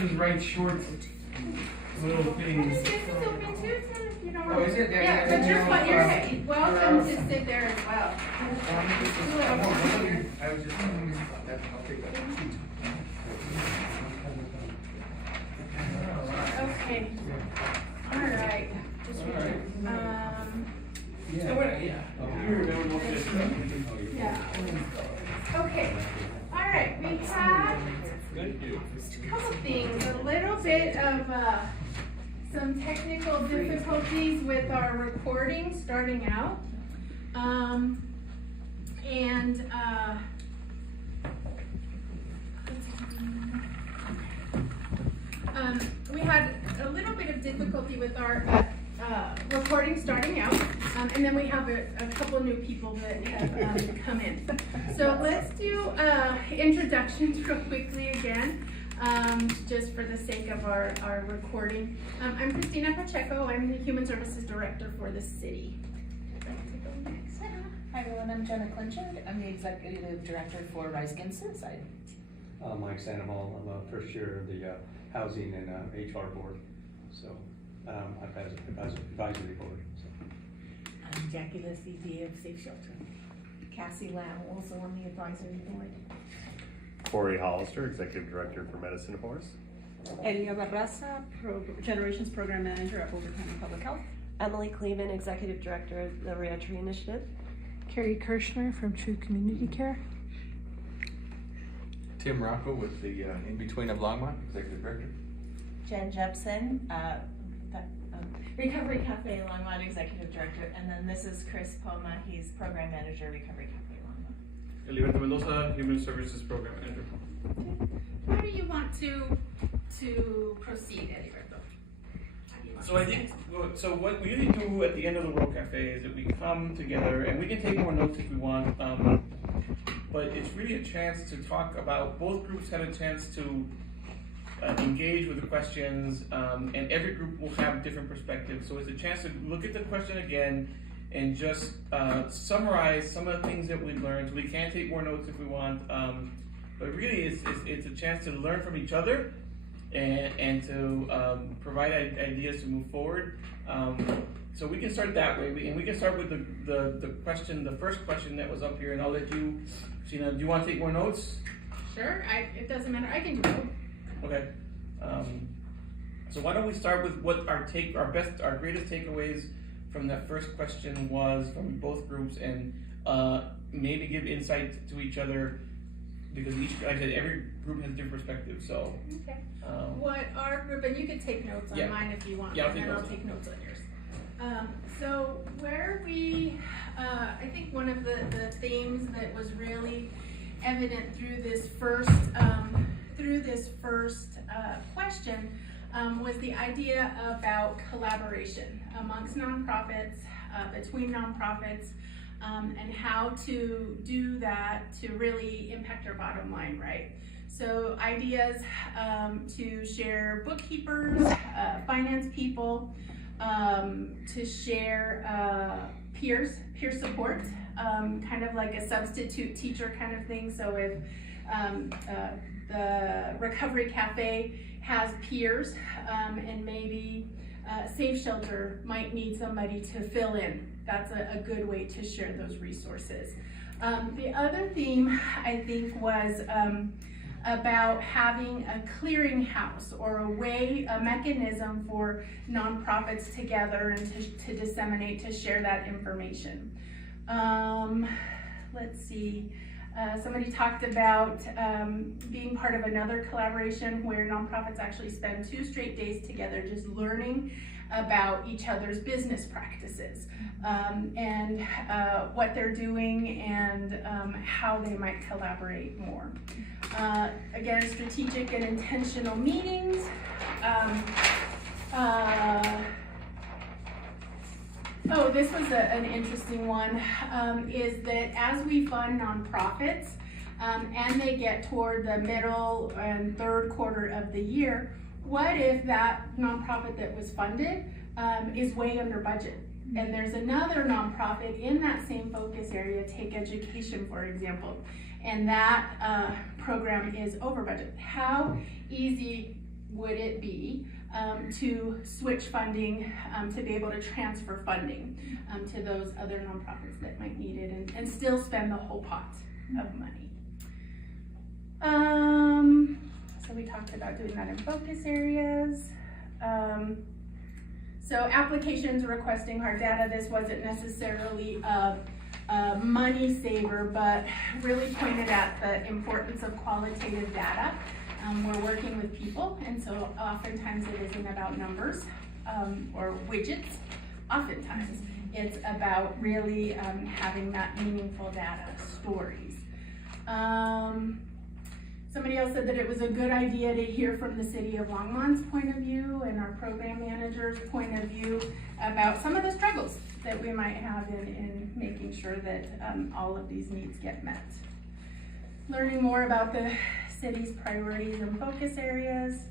just write short little things. This is open too, so if you don't Oh, is it? Yeah, but you're welcome to sit there as well. I was just, I'll take that. Okay. All right. So what, yeah. You remember what this Yeah. Okay. All right. We have a couple things. A little bit of some technical difficulties with our recording starting out. We had a little bit of difficulty with our recording starting out, and then we have a couple new people that have come in. So let's do introductions real quickly again, just for the sake of our recording. I'm Christina Pacheco. I'm the Human Services Director for the city. Hi everyone, I'm Jenna Clinchard. I'm the Executive Director for Rise Against Suicide. Mike Sandoval. I'm a first year of the Housing and HR Board. So I've had advisory board. So. I'm Jackie Leslie, DA of Safe Shelter. Cassie Lamb, also on the advisory board. Corey Hollister, Executive Director for Medicine Force. Elia Barraza, Generations Program Manager at Boulder County Public Health. Emily Cleveland, Executive Director of the Reentry Initiative. Carrie Kirshner from True Community Care. Tim Rocco with the In-Between of Longmont, Executive Director. Jen Jepson, Recovery Cafe Longmont Executive Director. And then this is Chris Poma, he's Program Manager, Recovery Cafe Longmont. Eliberto Mendoza, Human Services Program Manager. How do you want to proceed, Eliberto? So I think, so what we usually do at the end of the World Cafe is that we come together, and we can take more notes if we want, but it's really a chance to talk about, both groups have a chance to engage with the questions, and every group will have different perspectives. So it's a chance to look at the question again and just summarize some of the things that we've learned. We can take more notes if we want, but really it's a chance to learn from each other and to provide ideas to move forward. So we can start that way, and we can start with the question, the first question that was up here, and I'll let you, Christina, do you want to take more notes? Sure, it doesn't matter, I can do it. Okay. So why don't we start with what our greatest takeaways from that first question was from both groups, and maybe give insight to each other, because like I said, every group has a different perspective. So okay. What our group, and you can take notes on mine if you want, and I'll take notes on yours. So where we, I think one of the themes that was really evident through this first question was the idea about collaboration amongst nonprofits, between nonprofits, and how to do that to really impact our bottom line, right? So ideas to share bookkeepers, finance people, to share peer support, kind of like a substitute teacher kind of thing. So if the Recovery Cafe has peers, and maybe Safe Shelter might need somebody to fill in. That's a good way to share those resources. The other theme, I think, was about having a clearinghouse or a mechanism for nonprofits together and to disseminate, to share that information. Let's see. Somebody talked about being part of another collaboration where nonprofits actually spend 2 straight days together just learning about each other's business practices, and what they're doing, and how they might collaborate more. Again, strategic and intentional meetings. Oh, this was an interesting one, is that as we fund nonprofits, and they get toward the middle and third quarter of the year, what if that nonprofit that was funded is way under budget? And there's another nonprofit in that same focus area, take education for example, and that program is over budget. How easy would it be to switch funding, to be able to transfer funding to those other nonprofits that might need it and still spend the whole pot of money. So we talked about doing that in focus areas. So applications requesting hard data, this wasn't necessarily a money saver, but really pointed at the importance of qualitative data. We're working with people, and so oftentimes it isn't about numbers or widgets. Oftentimes it's about really having that meaningful data, stories. Somebody else said that it was a good idea to hear from the City of Longmont's point of view and our program manager's point of view about some of the struggles that we might have in making sure that all of these needs get met. Learning more about the city's priorities and focus areas,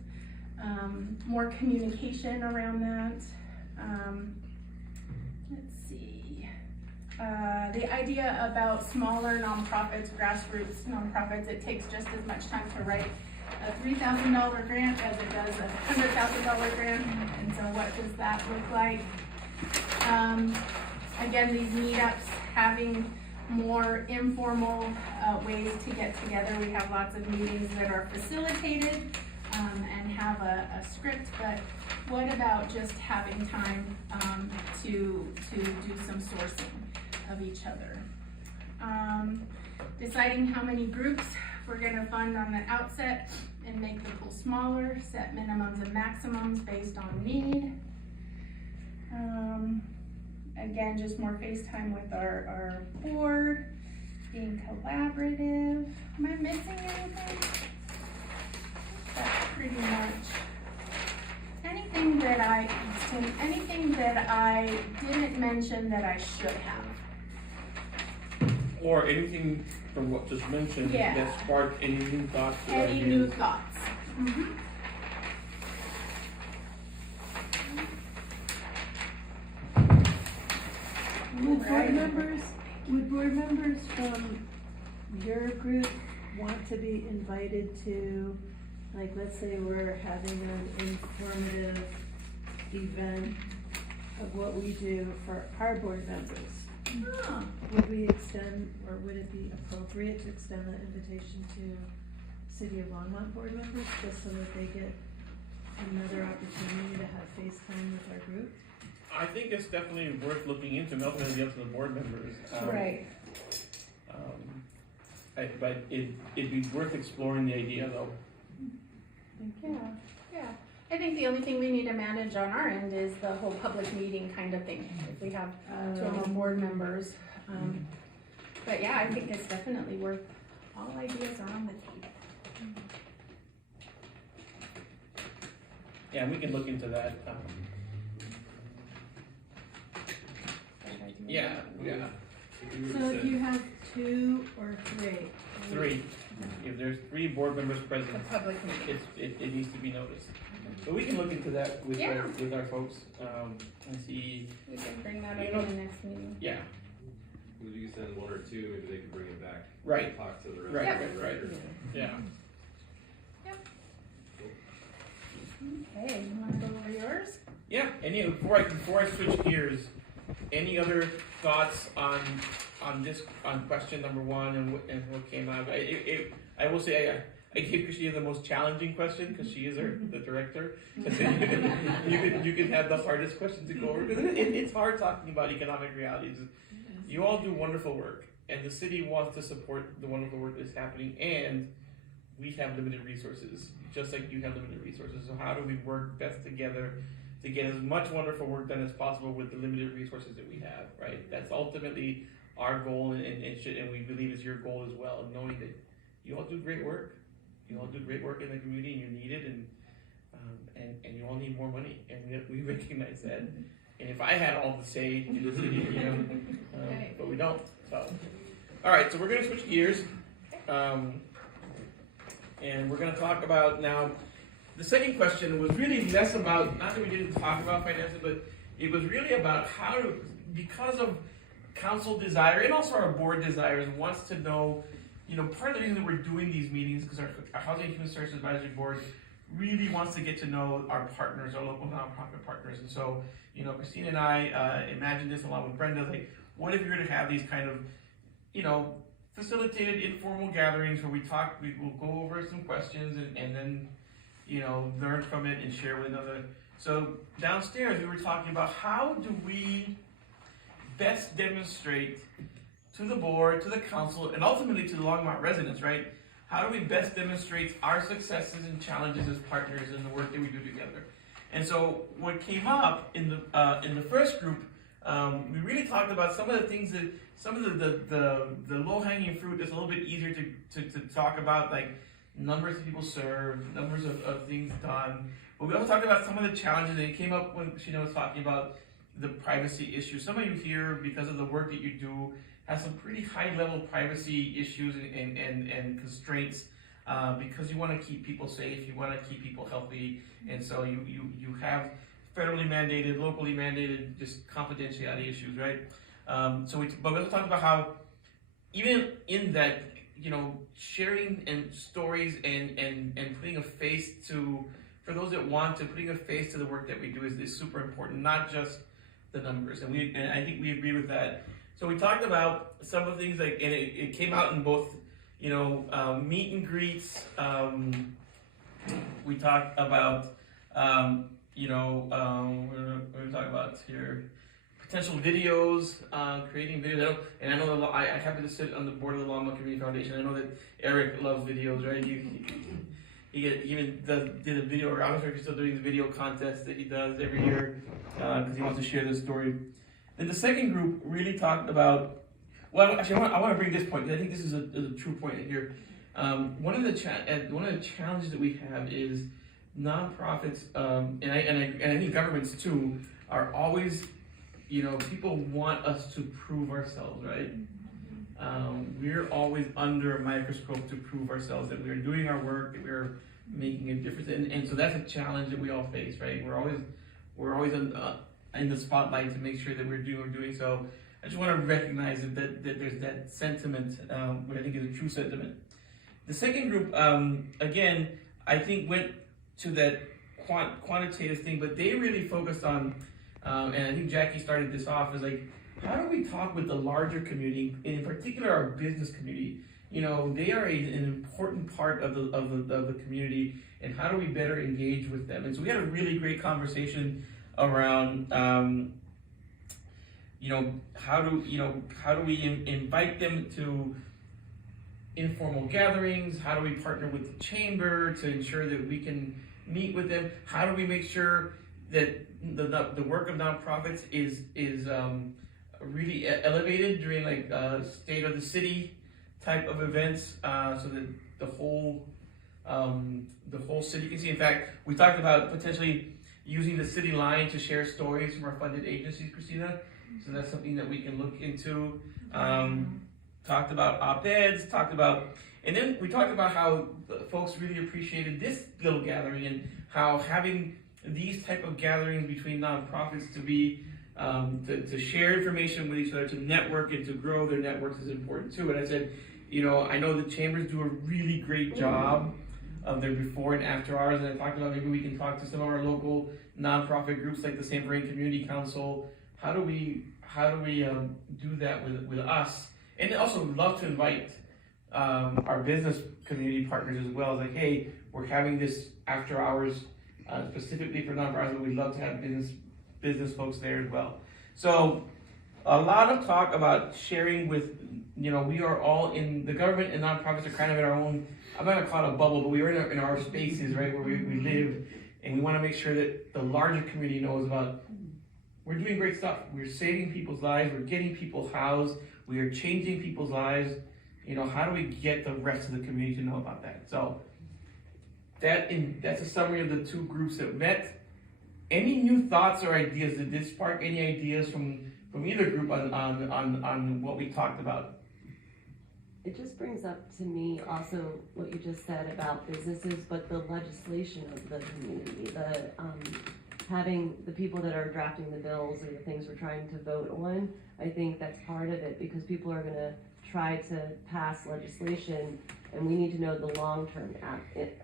more communication around that. Let's see. The idea about smaller nonprofits, grassroots nonprofits, it takes just as much time to write a $3,000 grant as it does a $100,000 grant, and so what does that look like? Again, these meetups, having more informal ways to get together. We have lots of meetings that are facilitated and have a script, but what about just having time to do some sourcing of each other? Deciding how many groups we're gonna fund on the outset and make the pool smaller, set minimums and maximums based on need. Again, just more FaceTime with our board, being collaborative. Am I missing anything? That's pretty much anything that I didn't mention that I should have. Or anything from what just mentioned Yeah. that sparked any new thoughts or Any ideas. new thoughts? Mm-hmm. Would board members from your group want to be invited to, like, let's say we're having an informative event of what we do for our board members? Oh. Would we extend, or would it be appropriate to extend that invitation to City of Longmont board members, just so that they get another opportunity to have FaceTime with our group? I think it's definitely worth looking into, and ultimately up to the board members. Right. But it'd be worth exploring the idea though. Yeah. I think the only thing we need to manage on our end is the whole public meeting kind of thing, if we have two or more board members. But yeah, I think it's definitely worth, all ideas are on the table. Yeah, we can look into that. Yeah. So if you have two or three? Three. If there's 3 board members present, A public meeting. it needs to be noticed. But we can look into that with Yeah. our folks and see. We can bring that You up know- in the next meeting. Yeah. If you send 1 or 2, maybe they could bring it back. Right. Talk to the rest Right. of the Right. directors. Yeah. Okay, you wanna go over yours? Yeah. Before I switch gears, any other thoughts on question number 1 and what came out? I will say I gave Christina the most challenging question because she is the director. you can have the hardest question to go over because it's hard talking about economic realities. You all do wonderful work, and the city wants to support the wonderful work that's happening, and we have limited resources, just like you have limited resources. So how do we work best together to get as much wonderful work done as possible with the limited resources that we have, right? That's ultimately our goal, and we believe it's your goal as well, knowing that you all do great work. You all do great work in the community, and you're needed, and you all need more money, and we recognize that. And if I had all the say in the city, but we don't. So, all right, so we're gonna switch gears, and we're gonna talk about now. The second question was really less about, not that we didn't talk about finances, but it was really about how to, because of council desire and also our board desires, wants to know, part of the reason that we're doing these meetings, because our Housing and Human Services Advisory Board really wants to get to know our partners, our local nonprofit partners. And so, you know, Christina and I imagined this along with Brenda, like, what if we were to have these kind of, you know, facilitated informal gatherings where we will go over some questions and then, you know, learn from it and share with another. So downstairs we were talking about how do we best demonstrate to the board, to the council, and ultimately to the Longmont residents, right? How do we best demonstrate our successes and challenges as partners in the work that we do together? And so what came up in the first group, we really talked about some of the things that, some of the low-hanging fruit that's a little bit easier to talk about, like numbers of people served, numbers of things done. But we also talked about some of the challenges, and it came up when Sheena was talking about the privacy issues. Some of you here, because of the work that you do, have some pretty high-level privacy issues and constraints because you want to keep people safe, you want to keep people healthy, and so you have federally mandated, locally mandated, just confidentiality issues, right? But we also talked about how even in that, you know, sharing and stories and putting a face to, for those that want to, putting a face to the work that we do is super important, not just the numbers. And I think we agree with that. So we talked about some of the things like, and it came out in both, you know, meet and greets. We talked about, you know, what are we talking about here? Potential videos, creating videos. And I know I happen to sit on the board of the Longmont Community Foundation. I know that Eric loves videos, right? He even did a video, or I'm not sure if he's still doing the video contest that he does every year because he wants to share this story. Then the second group really talked about, well, actually, I want to bring this point because I think this is a true point here. One of the challenges that we have is nonprofits, and I think governments too, are always, you know, people want us to prove ourselves, right? We're always under a microscope to prove ourselves that we're doing our work, that we're making a difference, and so that's a challenge that we all face, right? We're always in the spotlight to make sure that we're doing so. I just want to recognize that there's that sentiment, what I think is a true sentiment. The second group, again, I think went to that quantitative thing, but they really focused on, and I think Jackie started this off, is like, how do we talk with the larger community, in particular our business community? You know, they are an important part of the community, and how do we better engage with them? And so we had a really great conversation around, you know, how do we invite them to informal gatherings? How do we partner with the chamber to ensure that we can meet with them? How do we make sure that the work of nonprofits is really elevated during like state of the city type of events, so that the whole city can see. In fact, we talked about potentially using the city line to share stories from our funded agencies, Christina. So that's something that we can look into. Talked about op-eds, and then we talked about how folks really appreciated this little gathering and how having these type of gatherings between nonprofits to be to share information with each other, to network and to grow their networks is important too. And I said, you know, I know the chambers do a really great job of their before and after hours, and I talked about maybe we can talk to some of our local nonprofit groups like the San Fernando Community Council. How do we do that with us? And also love to invite our business community partners as well. It's like, hey, we're having this after hours specifically for nonprofits, but we'd love to have business folks there as well. So a lot of talk about sharing with, you know, we are all in, the government and nonprofits are kind of in our own, I'm not gonna call it a bubble, but we are in our spaces, right, where we live, and we wanna make sure that the larger community knows about, we're doing great stuff. We're saving people's lives, we're getting people housed, we are changing people's lives. You know, how do we get the rest of the community to know about that? So that's a summary of the two groups that met. Any new thoughts or ideas? Did this spark any ideas from either group on what we talked about? It just brings up to me also what you just said about businesses, but the legislation of the community, the having the people that are drafting the bills or the things we're trying to vote on. I think that's part of it, because people are gonna try to pass legislation, and we need to know the long-term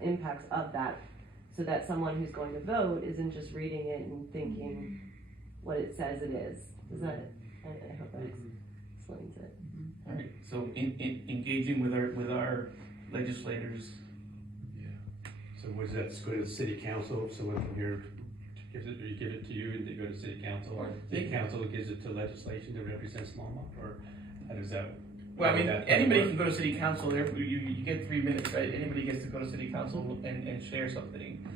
impacts of that. so that someone who's going to vote isn't just reading it and thinking what it says it is. Does that, I hope that explains it. Alright, so engaging with our legislators. So was that go to the city council, if someone from here gives it, or you give it to you and they go to city council, or city council gives it to legislation that represents Longmont, or how does that? Well, I mean, how does that anybody work? can go to city council, there, you get 3 minutes, right? Anybody gets to go to city council and share something.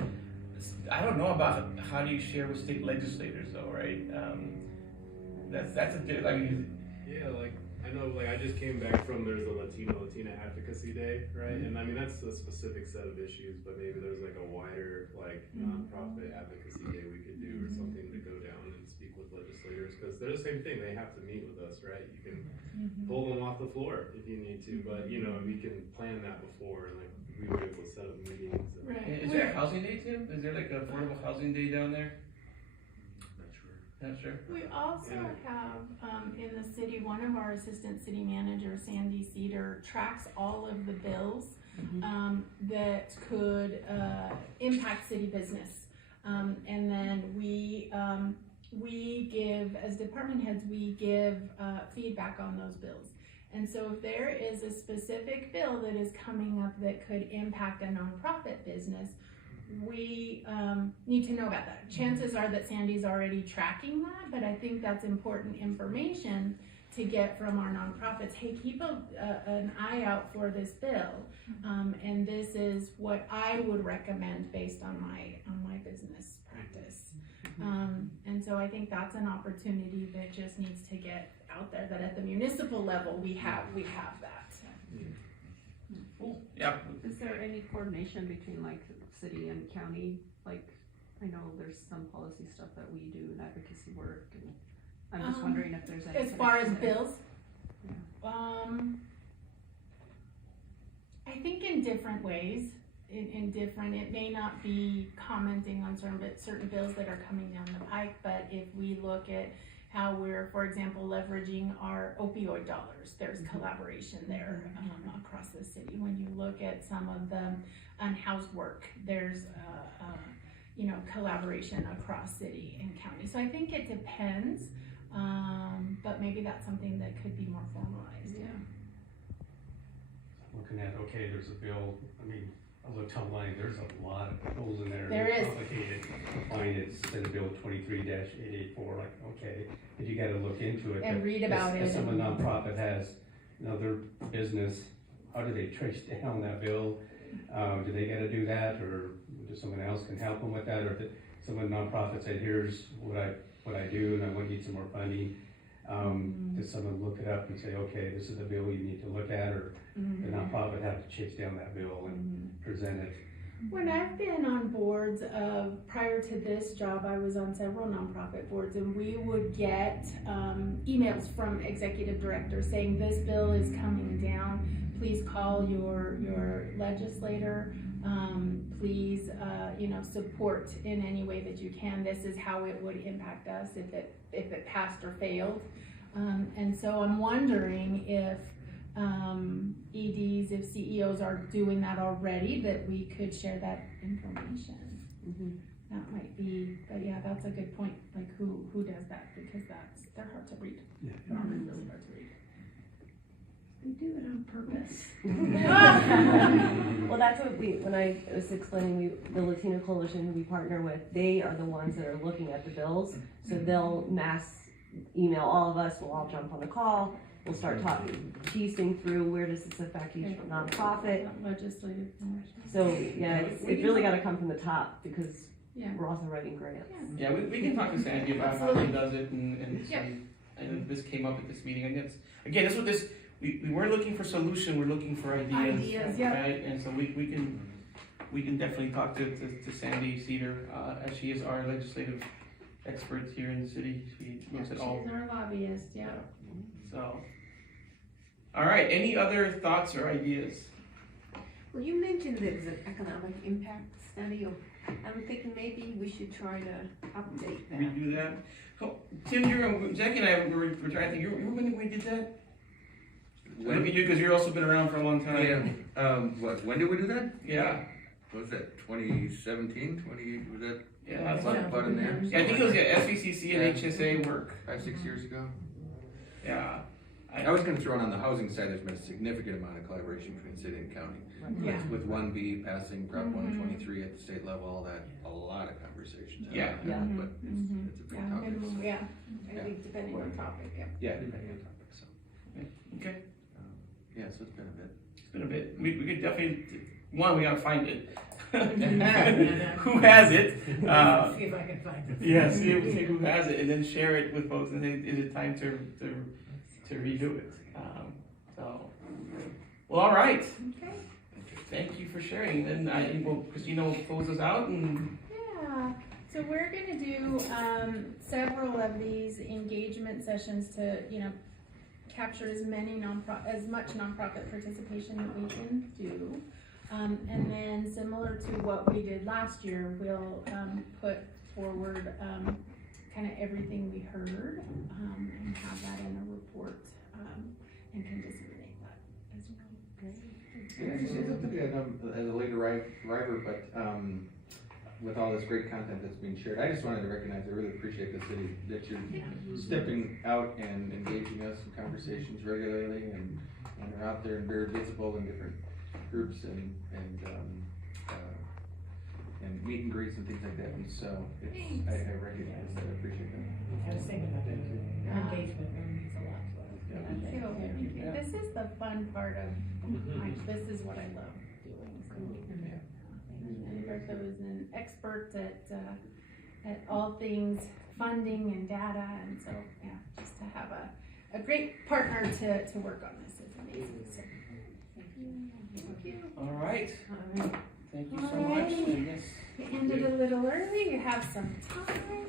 I don't know about how do you share with state legislators though, right? That's a bit, I mean, Yeah, like, I know, like, I just came back from, there's a Latina Advocacy Day, right? And I mean, that's a specific set of issues, but maybe there's like a wider, like, nonprofit advocacy day we could do or something to go down and speak with legislators, because they're the same thing, they have to meet with us, right? You can pull them off the floor if you need to, but, you know, we can plan that before, and like, we were able to set up meetings. And, Right. is there a housing day too? Is there like an affordable housing day down there? Not sure. We also have, in the city, one of our assistant city managers, Sandy Cedar, tracks all of the bills, that could, impact city business. And then we give, as department heads, we give, feedback on those bills. And so if there is a specific bill that is coming up that could impact a nonprofit business, we need to know about that. Chances are that Sandy's already tracking that, but I think that's important information to get from our nonprofits. Hey, keep an eye out for this bill, and this is what I would recommend based on my business practice. And so I think that's an opportunity that just needs to get out there. That at the municipal level we have that. Cool. Yeah. Is there any coordination between like city and county? Like, I know there's some policy stuff that we do and advocacy work, and I'm just wondering if there's any. As far as connection there. bills, I think in different ways. In different, it may not be commenting on certain bills that are coming down the pike, but if we look at how we're, for example, leveraging our opioid dollars, there's collaboration there across the city. When you look at some of the unhoused work, there's collaboration across city and county. So I think it depends, but maybe that's something that could be more formalized. Yeah. Looking at, okay, there's a bill, I mean, I looked online, there's a lot of bills in there. There They're is. complicated. Mine is Senate Bill 23-884, like, okay, but you gotta look into it. And But read about if it. some nonprofit has another business, how do they trace down that bill? Do they gotta do that, or does someone else can help them with that? Or if someone nonprofit said, here's what I do, and I want to need some more funding, does someone look it up and say, okay, this is a bill you need to look at, or the nonprofit have to chase down that bill and present it? When I've been on boards prior to this job, I was on several nonprofit boards, and we would get emails from executive directors saying this bill is coming down. Please call your legislator. Please, support in any way that you can. This is how it would impact us if it passed or failed. And so I'm wondering if EDs, if CEOs are doing that already, that we could share that information. That might be, but yeah, that's a good point. Like who does that? Because they're hard to read. Yeah. They're really hard to read. We do it on purpose. Well, that's what when I was explaining, the Latino Coalition who we partner with, they are the ones that are looking at the bills. So they'll mass email all of us, we'll all jump on the call, we'll start talking, piecing through where does this affect each nonprofit. Legislative. So yeah, it's really gotta come from the top, because Yeah. we're also writing grants. Yeah, we can talk to Sandy about how he does it and Yep. see. And this came up at this meeting, and that's what this. We weren't looking for solution, we're looking for ideas. Ideas, yeah. Right, and so we can definitely talk to Sandy Cedar, as she is our legislative expert here in the city. She looks at all. She's our lobbyist, yeah. So, all right, any other thoughts or ideas? Well, you mentioned there was an economic impact study. I'm thinking maybe we should try to update that. We do that? So, Tim, Jackie and I were trying to think, you remember when we did that? Look at you, because you've also been around for a long time. When did we do that? Yeah. what was that, 2017, 20, was that? Yeah, that's About in there? Yeah, I think it was SVCC and HSA work. 5-6 years ago? Yeah. I was gonna throw in on the housing side, there's been a significant amount of collaboration between city and county. Yeah. With 1B passing Prop 123 at the state level, all that, a lot of conversations. Yeah. Yeah. But it's a big Yeah, topic. and, yeah, I Yeah. think depending on topic, yeah. Yeah, depending on topic, so, Okay, yeah, so it's been a bit. it's been a bit. We could definitely, we gotta find it. Who has it? See if I can find it. Yeah, see who has it, and then share it with folks, and say, is it time to redo it? So, well, all right. Okay. Thank you for sharing. Then Christina will close us out, and Yeah, so we're gonna do, several of these engagement sessions to, capture as much nonprofit participation that we can do. And then similar to what we did last year, we'll, put forward, kind of everything we heard, and have that in a report, and can disseminate that as well. Yeah, it's up to be as a later writer, but with all this great content that's being shared, I just wanted to recognize, I really appreciate the city that you're stepping out and engaging us in conversations regularly and are out there and very visible in different groups and meet and greets and things like that. And so I recognize that, I appreciate that. I was thinking about that, your engagement means a lot to us. Thank you, thank you. This is the fun part of, this is what I love doing, so. And Bertha was an expert at all things funding and data, and so, yeah, just to have a great partner to work on this is amazing, so. Thank you. all right. Thank you so All much. right. And yes. We ended a little early, we have some time.